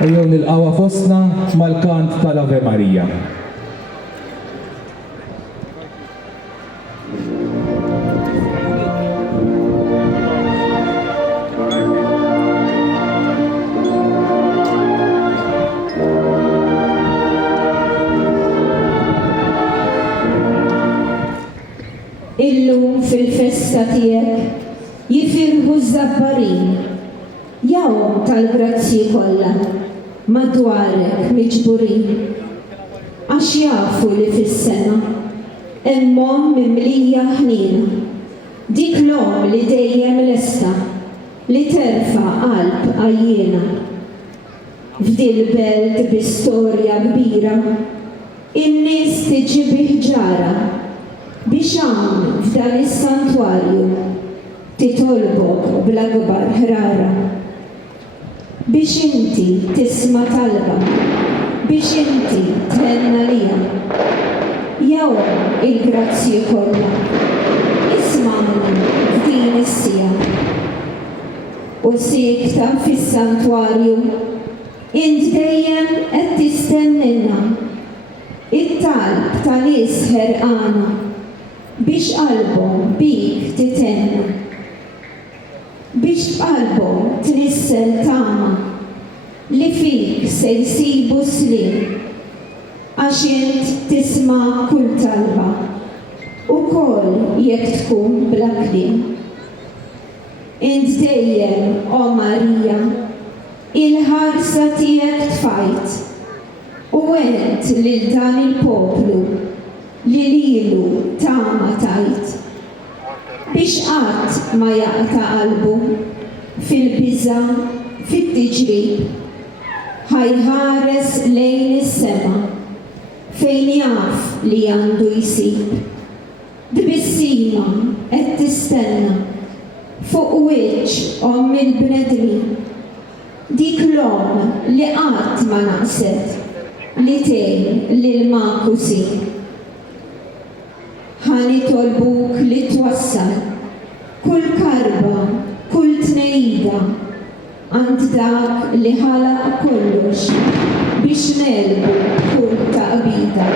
Ejjew nilqgħuha fostna mal-kant tal-Ave Marija. Illum fil-festa tiegħek jifirħu ż-Zabbarin, jawhom tal-Grazzji kollha madwarek miġburin, għax jafu li fis-sena emmhom mimlija ħnina, dik l-om li dejjem lesta li terfa' qalb għajjiena. F'dil belt b'istorja kbira, in-nies tiġi biħġara biex hawn f'dan is-santwarju titolbok bl-akbar ħrara. Biex inti tisma' talba, biex inti tħenna lija. Jawhom il-Grazzji kollha, isma'ni f'din is-sija. U siekta fis-santwarju, int dejjem qed tistennilna it-talb ta' nies ħerqana biex qalbhom bik titenna, biex b'qalbhom tnissel tama li fik se jsibu slim, għax int tisma' kull talba ukoll jekk tkun bla kliem. Int dejjem, o Marija, il-ħarsa tiegħek tfajt u għedt lil dan il-poplu li lilu tama tajt biex qatt ma jaqta' qalbu fil-biża' fit-tiġrib ħajħares lejn is-sema fejn jaf li għandu jsib. B'bissima qed tistenna fuq wiċċ omm il-bnedmin, dik l-omm li qatt ma naqset li tgħin lil ħ𝐼𝐴-ħ ħanitolbuk li twassal kull karba, kull tnejda għand dak li ħalaq kollox biex nelbu kull taqbida.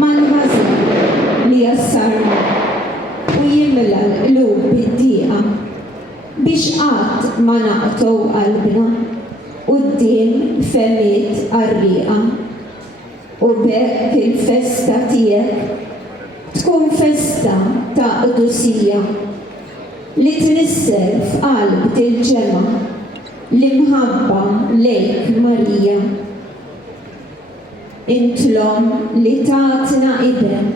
Mal-ħażen li jassarna u jimla l-qlub bid-dieqa biex qatt ma naqtgħu qalbna quddiem femiet qarrieqa. U b'hekk il-festa tiegħek tkun festa ta' qdusija li tnissel f'qalb dil-ġemgħa li mħabba lejk Marija. Int l-om li tatna ibn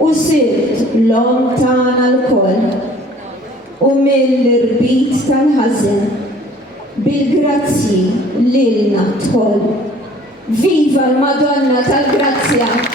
u sirt l-om tagħna l-koll u mill-irbit tal-ħażen bil-Grazzji lilna dħol. Viva l-Madonna tal-Grazzja!